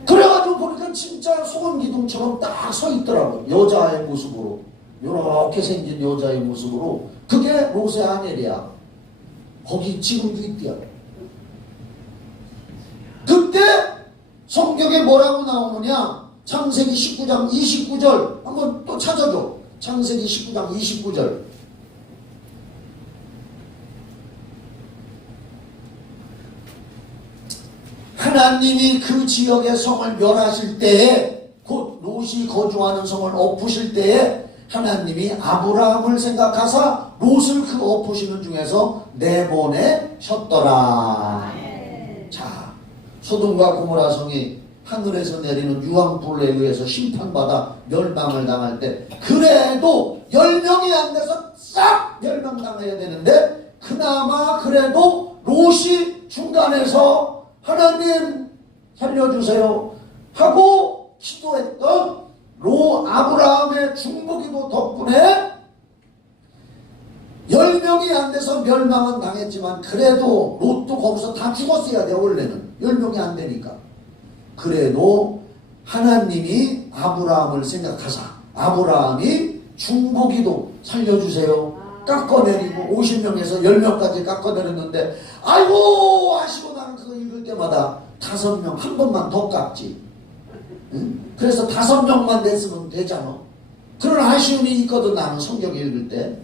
그래가지고 보니까 진짜 소금 기둥처럼 딱 서 있더라고. 여자의 모습으로. 요렇게 생긴 여자의 모습으로. 그게 롯의 아내랴. 거기 지금도 있대요. 그때 성경에 뭐라고 나오느냐? 창세기 19장 29절 한번 또 찾아줘. 창세기 19장 29절. 하나님이 그 지역의 성을 멸하실 때에 곧 롯이 거주하는 성을 엎으실 때에 하나님이 아브라함을 생각하사 롯을 그 엎으시는 중에서 내보내셨더라. 자, 소돔과 고모라 성이 하늘에서 내리는 유황불에 의해서 심판받아 멸망을 당할 때 그래도 10명이 안 돼서 싹 멸망당해야 되는데 그나마 그래도 롯이 중간에서 하나님 살려주세요 하고 기도했던 아브라함의 중보기도 덕분에 10명이 안 돼서 멸망은 당했지만 그래도 롯도 거기서 다 죽었어야 돼. 원래는 10명이 안 되니까. 그래도 하나님이 아브라함을 생각하사 아브라함이 중보기도 살려주세요 깎아내리고 50명에서 10명까지 깎아내렸는데 아이고 하시고 나는 그거 읽을 때마다 5명 한 번만 더 깎지. 응? 그래서 5명만 냈으면 되잖아. 그런 아쉬움이 있거든. 나는 성경 읽을 때.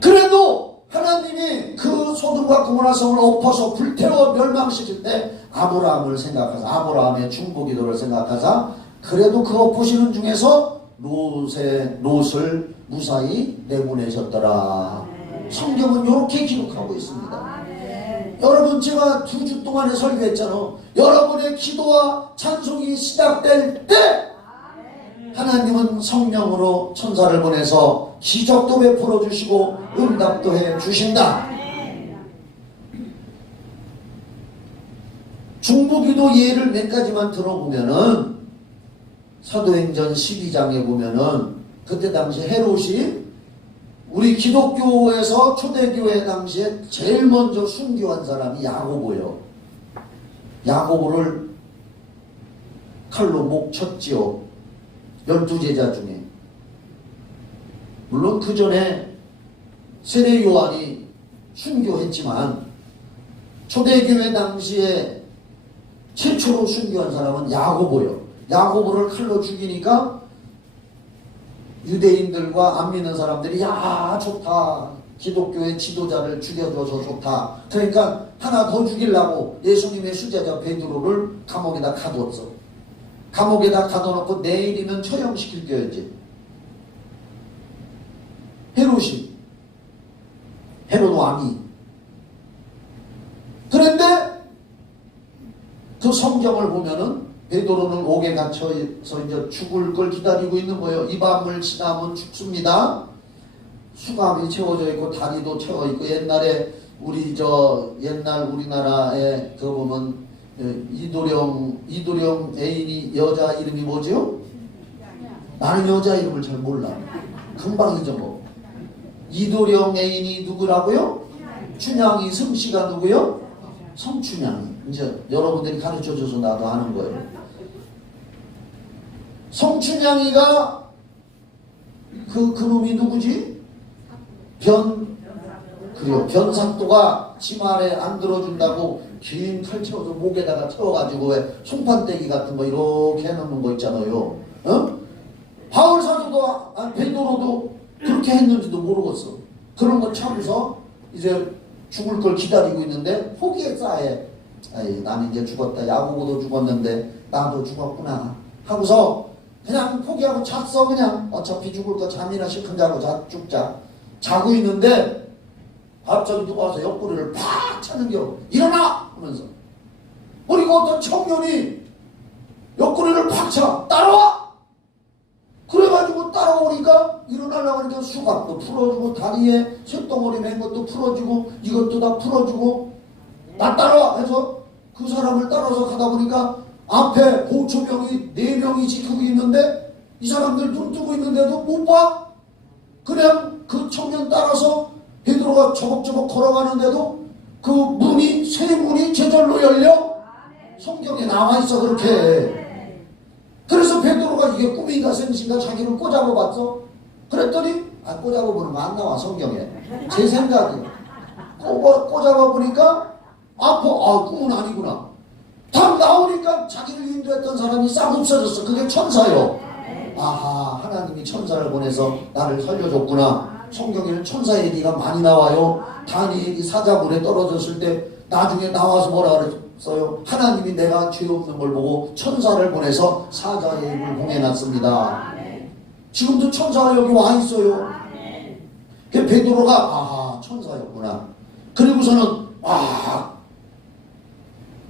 그래도 하나님이 그 소돔과 고모라 성을 엎어서 불태워 멸망시킬 때 아브라함을 생각하사 아브라함의 중보기도를 생각하사 그래도 그 엎으시는 중에서 롯을 무사히 내보내셨더라. 성경은 이렇게 기록하고 있습니다. 여러분 제가 2주 동안에 설교했잖아. 여러분의 기도와 찬송이 시작될 때 하나님은 성령으로 천사를 보내서 기적도 베풀어 주시고 응답도 해 주신다. 중보기도 예를 몇 가지만 들어보면은 사도행전 12장에 보면은 그때 당시 헤롯이 우리 기독교에서 초대교회 당시에 제일 먼저 순교한 사람이 야고보예요. 야고보를 칼로 목 쳤지요. 12제자 중에. 물론 그 전에 세례 요한이 순교했지만 초대교회 당시에 최초로 순교한 사람은 야고보예요. 야고보를 칼로 죽이니까 유대인들과 안 믿는 사람들이 야 좋다, 기독교의 지도자를 죽여줘서 좋다, 그러니까 하나 더 죽이려고 예수님의 수제자 베드로를 감옥에다 가뒀어. 감옥에다 가둬놓고 내일이면 처형시킬 거였지. 헤롯 왕이. 그런데 그 성경을 보면은 베드로는 옥에 갇혀서 이제 죽을 걸 기다리고 있는 거예요. 이 밤을 지나면 죽습니다. 수갑이 채워져 있고 다리도 채워 있고, 옛날 우리나라에 그 보면 이도령 애인이 여자 이름이 뭐죠? 나는 여자 이름을 잘 몰라. 금방 잊어먹어. 이도령 애인이 누구라고요? 춘향이 성씨가 누구요? 성춘향이. 이제 여러분들이 가르쳐줘서 나도 아는 거예요. 성춘향이가 그놈이 누구지? 변삭도가 치마에 안 들어준다고 긴 칼 채워서 목에다가 채워가지고 왜 송판대기 같은 거 이렇게 해놓는 거 있잖아요. 바울 사도도 베드로도 그렇게 했는지도 모르겠어. 그런 거 참으서 이제 죽을 걸 기다리고 있는데 포기했어. 아예 나는 이제 죽었다. 야고보도 죽었는데 나도 죽었구나 하고서 그냥 포기하고 잤어. 그냥 어차피 죽을 거 잠이나 시큰 자고 죽자. 자고 있는데 갑자기 누가 와서 옆구리를 팍 차는겨. 일어나! 하면서. 그리고 어떤 청년이 옆구리를 팍 차. 따라와! 그래가지고 따라오니까 일어나려고 하니까 수갑도 풀어주고 다리에 쇳덩어리 맨 것도 풀어주고 이것도 다 풀어주고 나 따라와! 해서 그 사람을 따라서 가다 보니까 앞에 보초병이 4명이 지키고 있는데 이 사람들 눈 뜨고 있는데도 못 봐? 그냥 그 청년 따라서 베드로가 저벅저벅 걸어가는데도 그 문이, 세 문이 제절로 열려? 성경에 나와있어 그렇게. 그래서 베드로가 이게 꿈인가 생신가 자기를 꼬잡아봤어. 그랬더니 꼬잡아보면 안 나와 성경에. 제 생각에 꼬잡아보니까 꿈은 아니구나. 딱 나오니까 자기를 인도했던 사람이 싹 없어졌어. 그게 천사요. 아하, 하나님이 천사를 보내서 나를 살려줬구나. 성경에는 천사 얘기가 많이 나와요. 다니엘이 사자굴에 떨어졌을 때 나중에 나와서 뭐라 그랬어요? 하나님이 내가 죄 없는 걸 보고 천사를 보내서 사자의 입을 봉해놨습니다. 지금도 천사가 여기 와 있어요. 베드로가 아하, 천사였구나. 그리고서는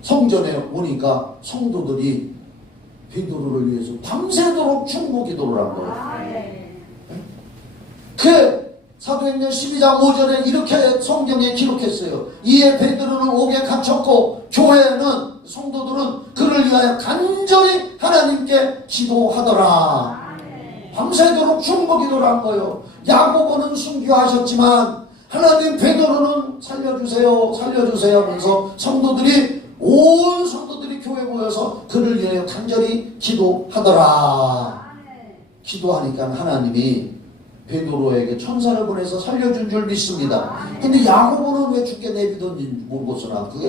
성전에 오니까 성도들이 베드로를 위해서 밤새도록 충고 기도를 한 거예요. 그 사도행전 12장 5절에 이렇게 성경에 기록했어요. 이에 베드로는 옥에 갇혔고 교회는 성도들은 그를 위하여 간절히 하나님께 기도하더라. 밤새도록 충고 기도를 한 거예요. 야고보는 순교하셨지만 하나님 베드로는 살려주세요 하면서 온 성도들이 교회에 모여서 그를 위하여 간절히 기도하더라. 기도하니까 하나님이 베드로에게 천사를 보내서 살려준 줄 믿습니다. 근데 야고보는 왜 죽게 내비던지 모르겠으나 그게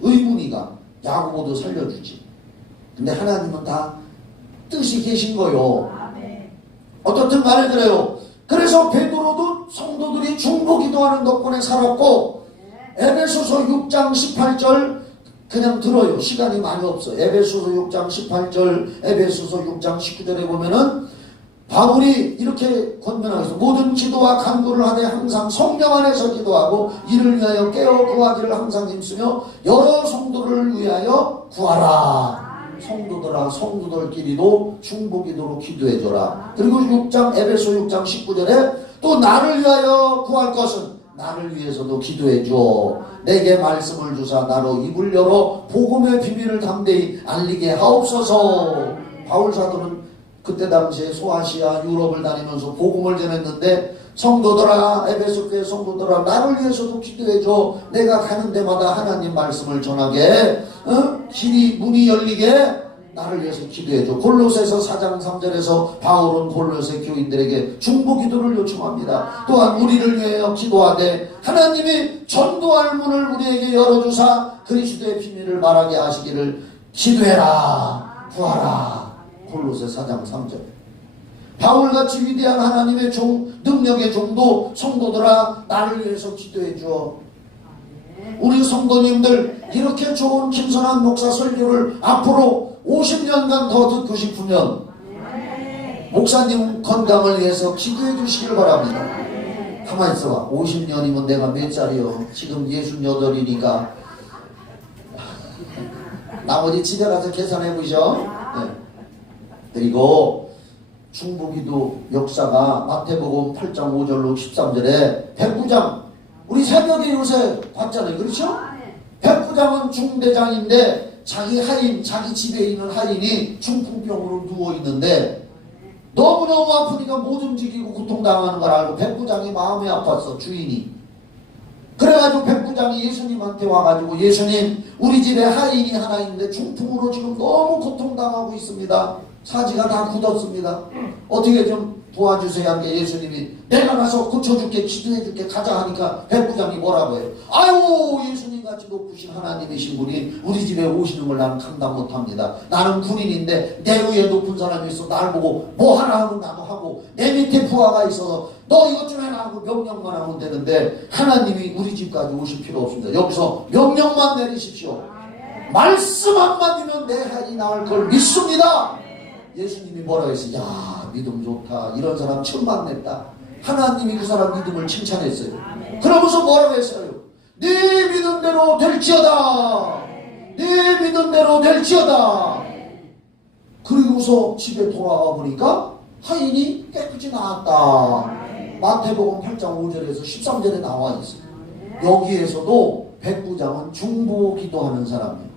의문이가. 야고보도 살려주지. 근데 하나님은 다 뜻이 계신 거요. 어떻든 간에 그래요. 그래서 베드로도 성도들이 중보 기도하는 덕분에 살았고, 에베소서 6장 18절 그냥 들어요. 시간이 많이 없어. 에베소서 6장 18절, 에베소서 6장 19절에 보면은 바울이 이렇게 권면하겠어. 모든 기도와 간구를 하되 항상 성령 안에서 기도하고 이를 위하여 깨어 구하기를 항상 힘쓰며 여러 성도를 위하여 구하라. 성도들아, 성도들끼리도 중보기도로 기도해줘라. 그리고 에베소 6장 19절에 또 나를 위하여 구할 것은 나를 위해서도 기도해줘. 내게 말씀을 주사 나로 입을 열어 복음의 비밀을 담대히 알리게 하옵소서. 바울 사도는 그때 당시에 소아시아 유럽을 다니면서 복음을 전했는데, 성도들아, 에베소 교회 성도들아, 나를 위해서도 기도해줘. 내가 가는 데마다 하나님 말씀을 전하게, 길이 문이 열리게 나를 위해서 기도해줘. 골로새서 4장 3절에서 바울은 골로새 교인들에게 중보 기도를 요청합니다. 또한 우리를 위하여 기도하되 하나님이 전도할 문을 우리에게 열어주사 그리스도의 비밀을 말하게 하시기를 기도해라, 구하라. 골로새 4장 3절. 바울같이 위대한 하나님의 능력의 종도 성도들아 나를 위해서 기도해 줘. 우리 성도님들 이렇게 좋은 김선한 목사 설교를 앞으로 50년간 더 듣고 싶으면 목사님 건강을 위해서 기도해 주시길 바랍니다. 가만히 있어봐. 50년이면 내가 몇 살이요? 지금 68이니까 나머지 집에 가서 계산해 보셔. 네. 그리고 중보기도 역사가 마태복음 8장 5절로 13절에 백부장, 우리 새벽에 요새 봤잖아요. 그렇죠? 백부장은 중대장인데 자기 하인, 자기 집에 있는 하인이 중풍병으로 누워있는데 너무너무 아프니까 못 움직이고 고통당하는 걸 알고 백부장이 마음이 아팠어. 주인이. 그래가지고 백부장이 예수님한테 와가지고 예수님, 우리 집에 하인이 하나 있는데 중풍으로 지금 너무 고통당하고 있습니다. 사지가 다 굳었습니다. 어떻게 좀 도와주세요 하니까 예수님이 내가 가서 고쳐줄게, 기도해줄게, 가자 하니까 백부장이 뭐라고 해요? 아유, 예수님같이 높으신 하나님이신 분이 우리 집에 오시는 걸 나는 감당 못합니다. 나는 군인인데 내 위에 높은 사람이 있어 날 보고 뭐 하라 하면 나도 하고, 내 밑에 부하가 있어서 너 이것 좀 해라 하고 명령만 하면 되는데 하나님이 우리 집까지 오실 필요 없습니다. 여기서 명령만 내리십시오. 말씀 한마디면 내 하인이 나을 걸 믿습니다. 예수님이 뭐라고 했어요? 야, 믿음 좋다. 이런 사람 처음 만났다. 하나님이 그 사람 믿음을 칭찬했어요. 그러면서 뭐라고 했어요? 네 믿은 대로 될지어다. 네 믿은 대로 될지어다. 그리고서 집에 돌아와 보니까 하인이 깨끗이 나았다. 마태복음 8장 5절에서 13절에 나와 있어요. 여기에서도 백부장은 중보 기도하는 사람이에요.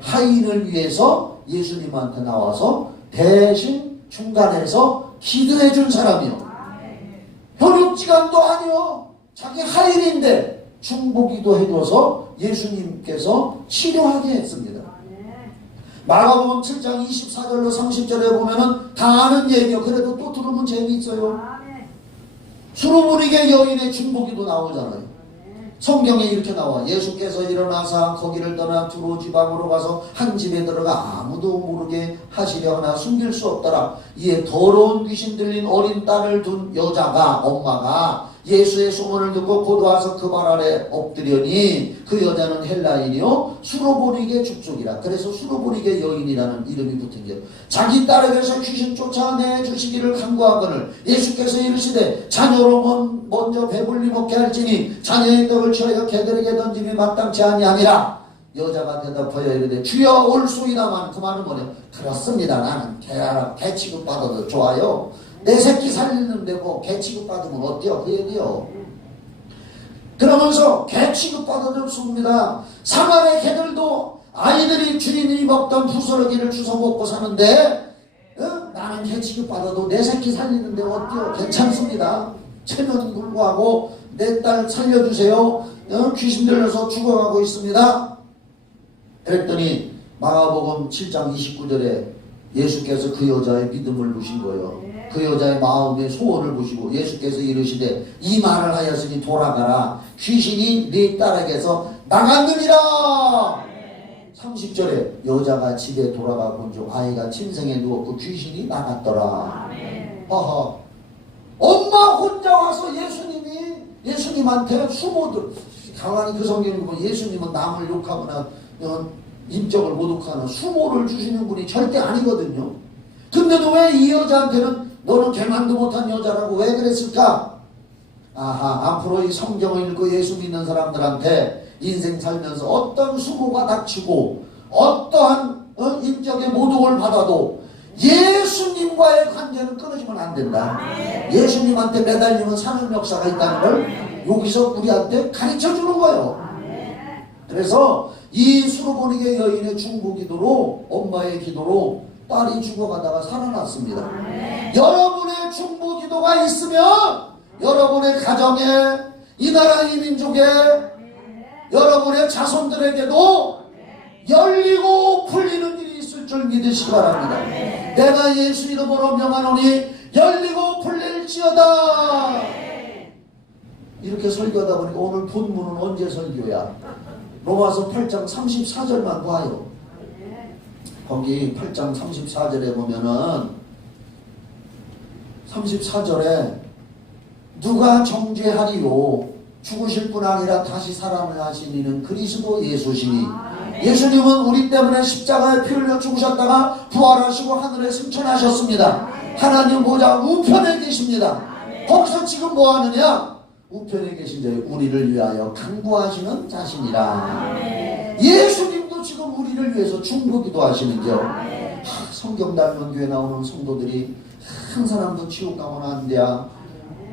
하인을 위해서 예수님한테 나와서 대신 중간에서 기도해 준 사람이요. 현육지간도 아니요. 자기 하인인데 중보기도 해줘서 예수님께서 치료하게 했습니다. 마가복음 7장 24절로 30절에 보면은 다 아는 얘기요. 그래도 또 들으면 재미있어요. 수로보니게 여인의 중보기도 나오잖아요. 성경에 이렇게 나와. 예수께서 일어나사 거기를 떠나 두로 지방으로 가서 한 집에 들어가 아무도 모르게 하시려 하나 숨길 수 없더라. 이에 더러운 귀신 들린 어린 딸을 둔 여자가, 엄마가 예수의 소문을 듣고 곧 와서 그 발 아래 엎드려니 그 여자는 헬라인이요 수로보니게 족속이라. 그래서 수로보니게 여인이라는 이름이 붙은 게, 자기 딸에게서 귀신 쫓아내 주시기를 간구하거늘 예수께서 이르시되 자녀로 먼저 배불리 먹게 할지니 자녀의 떡을 취하여 개들에게 던짐이 마땅치 아니하니라. 여자가 대답하여 이르되 주여 올소이다만. 그 말은 뭐냐? 그렇습니다. 나는 개 취급받아도 좋아요. 내 새끼 살리는데 뭐 개 취급받으면 어때요? 그 얘기요. 그러면서 개 취급받아도 좋습니다. 사마리아 개들도 아이들이 주인이 먹던 부스러기를 주워 먹고 사는데 나는 개 취급받아도 내 새끼 살리는데 어때요? 괜찮습니다. 체면 불구하고 내 딸 살려주세요. 귀신 들려서 죽어가고 있습니다. 그랬더니 마가복음 7장 29절에 예수께서 그 여자의 믿음을 보신 거예요. 그 여자의 마음의 소원을 보시고 예수께서 이르시되 이 말을 하였으니 돌아가라. 귀신이 네 딸에게서 나갔느니라. 30절에 여자가 집에 돌아가 본즉 아이가 침생에 누웠고 귀신이 나갔더라. 허허. 엄마 혼자 와서 예수님한테 수모들, 가만히 그 성경을 보면 예수님은 남을 욕하거나 인격을 모독하는 수모를 주시는 분이 절대 아니거든요. 근데도 왜 이 여자한테는 너는 개만도 못한 여자라고 왜 그랬을까? 아하, 앞으로 이 성경을 읽고 예수 믿는 사람들한테 인생 살면서 어떤 수모가 닥치고 어떠한 인격의 모독을 받아도 예수님과의 관계는 끊어지면 안 된다. 예수님한테 매달리면 사는 역사가 있다는 걸 여기서 우리한테 가르쳐 주는 거예요. 그래서 이 수로보니게 여인의 중보기도로, 엄마의 기도로 딸이 죽어가다가 살아났습니다. 여러분의 중보기도가 있으면 여러분의 가정에, 이 나라 이 민족에, 여러분의 자손들에게도 열리고 풀리는 일이 있을 줄 믿으시기 바랍니다. 내가 예수 이름으로 명하노니 열리고 풀릴지어다. 이렇게 설교하다 보니까 오늘 본문은 언제 설교야? 로마서 8장 34절만 봐요. 거기 8장 34절에 보면은 34절에 누가 정죄하리요? 죽으실 뿐 아니라 다시 살아나신 이는 그리스도 예수시니. 예수님은 우리 때문에 십자가에 피 흘려 죽으셨다가 부활하시고 하늘에 승천하셨습니다. 하나님 보좌 우편에 계십니다. 거기서 지금 뭐 하느냐? 우편에 계신 자 우리를 위하여 간구하시는 자신이라. 예수님도 지금 우리를 위해서 중보기도 하시는겨. 성경 닮은 교회 나오는 성도들이 한 사람도 지옥 가면 안 돼야.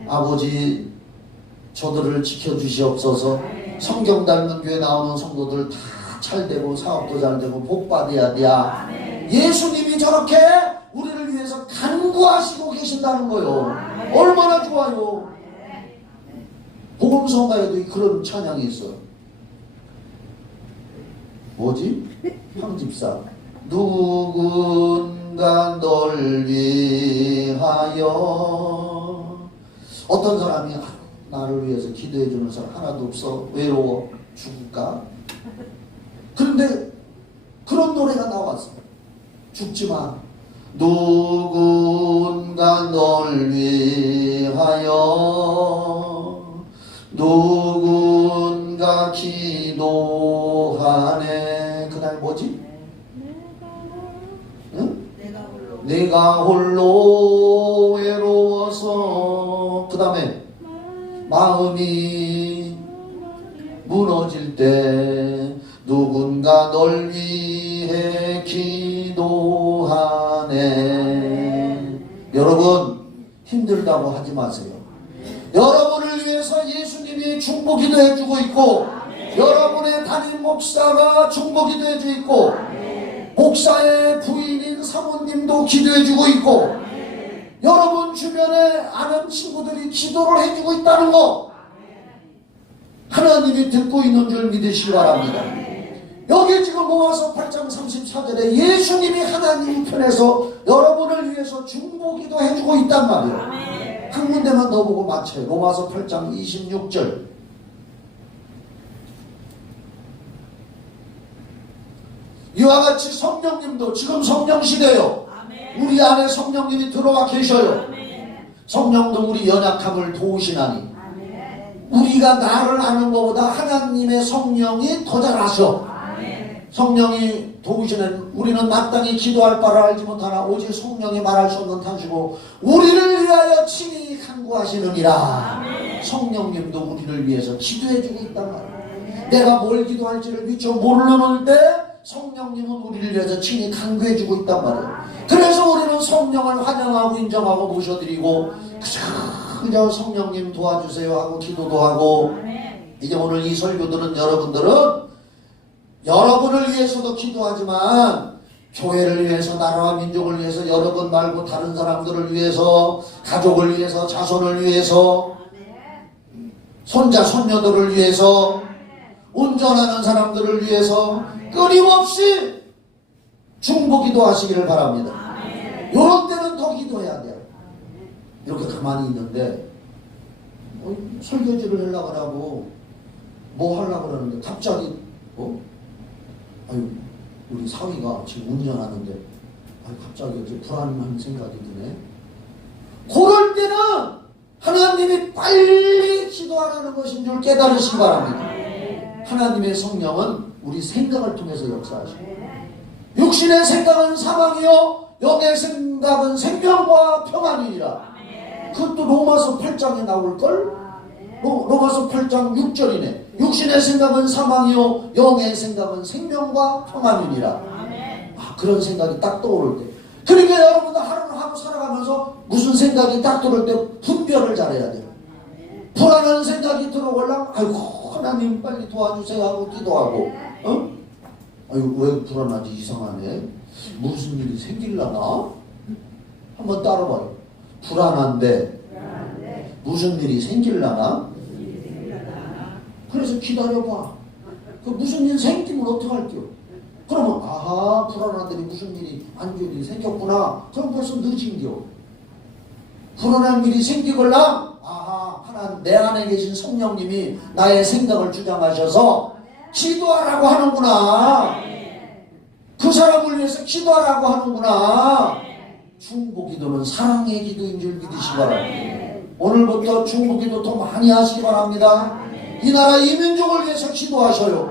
아버지 저들을 지켜주시옵소서. 성경 닮은 교회 나오는 성도들 다 잘되고 사업도 잘되고 복받아야 돼야. 예수님이 저렇게 우리를 위해서 간구하시고 계신다는 거요. 얼마나 좋아요. 복음성가에도 그런 찬양이 있어요. 뭐지? 황집사. 누군가 널 위하여. 어떤 사람이 나를 위해서 기도해 주는 사람 하나도 없어. 외로워. 죽을까? 그런데 그런 노래가 나왔어. 죽지 마. 누군가 널 위하여 누군가 기도하네. 그날 뭐지? 응? 내가 홀로 외로워서. 그 다음에 마음이 무너질 때 누군가 널 위해 기도하네. 여러분 힘들다고 하지 마세요. 여러분을 위해서 예수님이 중보기도 해주고 있고, 여러분의 담임 목사가 중보기도 해주고 있고, 목사의 부인인 사모님도 기도해주고 있고, 여러분 주변에 아는 친구들이 기도를 해주고 있다는 거 하나님이 듣고 있는 줄 믿으시기 바랍니다. 여기 지금 로마서 8장 34절에 예수님이 하나님 편에서 여러분을 위해서 중보기도 해주고 있단 말이에요. 한 군데만 넣어보고 맞춰요. 로마서 8장 26절. 이와 같이 성령님도 지금 성령시대요. 우리 안에 성령님이 들어와 계셔요. 성령도 우리 연약함을 도우시나니. 우리가 나를 아는 것보다 하나님의 성령이 더 잘 아셔. 성령이 도우시는 우리는 마땅히 기도할 바를 알지 못하나 오직 성령이 말할 수 없는 탄식으로 우리를 위하여 친히 간구하시느니라. 성령님도 우리를 위해서 기도해주고 있단 말이야. 내가 뭘 기도할지를 미처 모르는 때 성령님은 우리를 위해서 친히 간구해주고 있단 말이야. 그래서 우리는 성령을 환영하고 인정하고 모셔드리고 그저 성령님 도와주세요 하고 기도도 하고. 이제 오늘 이 설교들은 여러분을 위해서도 기도하지만 교회를 위해서, 나라와 민족을 위해서, 여러분 말고 다른 사람들을 위해서, 가족을 위해서, 자손을 위해서, 손자 손녀들을 위해서, 운전하는 사람들을 위해서 끊임없이 중보기도 하시기를 바랍니다. 이런 때는 더 기도해야 돼요. 이렇게 가만히 있는데 설교지를 하려고 하고 뭐 하려고 그러는데 갑자기 아유 우리 사위가 지금 운전하는데 갑자기 이렇게 불안한 생각이 드네. 그럴 때는 하나님이 빨리 기도하라는 것인 줄 깨달으시기 바랍니다. 하나님의 성령은 우리 생각을 통해서 역사하십니다. 육신의 생각은 사망이요 영의 생각은 생명과 평안이니라. 그것도 로마서 8장에 나올걸? 로마서 8장 6절이네. 육신의 생각은 사망이요 영의 생각은 생명과 평안이니라. 그런 생각이 딱 떠오를 때, 그러니까 여러분도 하루를 하루 살아가면서 무슨 생각이 딱 들어올 때 분별을 잘해야 돼요. 불안한 생각이 들어오려면 아이고 하나님 빨리 도와주세요 하고 기도하고, 아이고 왜 불안하지, 이상하네, 무슨 일이 생길라나? 한번 따라봐요. 불안한데 무슨 일이 생길라나? 그래서 기다려봐. 그 무슨 일 생기면 어떡할게요? 그러면 아하 불안한데 무슨 일이 안 좋은 일이 생겼구나. 그럼 벌써 늦은겨. 불안한 일이 생기걸랑 아하 하나님 내 안에 계신 성령님이 나의 생각을 주장하셔서 기도하라고 하는구나. 그 사람을 위해서 기도하라고 하는구나. 중보기도는 사랑의 기도인 줄 믿으시기 바랍니다. 오늘부터 중보기도 더 많이 하시기 바랍니다. 이 나라 이민족을 위해서 기도하셔요.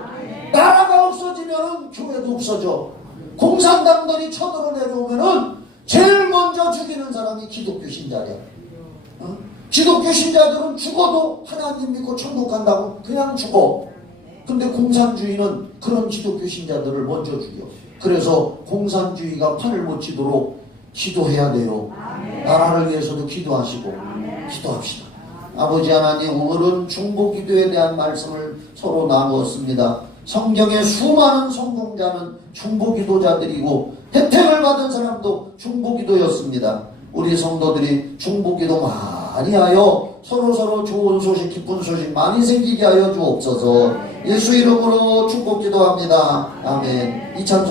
나라가 없어지면 교회도 없어져. 공산당들이 쳐들어 내려오면은 제일 먼저 죽이는 사람이 기독교 신자야. 기독교 신자들은 죽어도 하나님 믿고 천국 간다고 그냥 죽어. 근데 공산주의는 그런 기독교 신자들을 먼저 죽여. 그래서 공산주의가 판을 못 치도록 기도해야 돼요. 나라를 위해서도 기도하시고 기도합시다. 아버지 하나님, 오늘은 중보기도에 대한 말씀을 서로 나누었습니다. 성경의 수많은 성공자는 중보기도자들이고 혜택을 받은 사람도 중보기도였습니다. 우리 성도들이 중보기도 많이 하여 서로서로 좋은 소식, 기쁜 소식 많이 생기게 하여 주옵소서. 예수 이름으로 축복기도합니다. 아멘. 이 찬송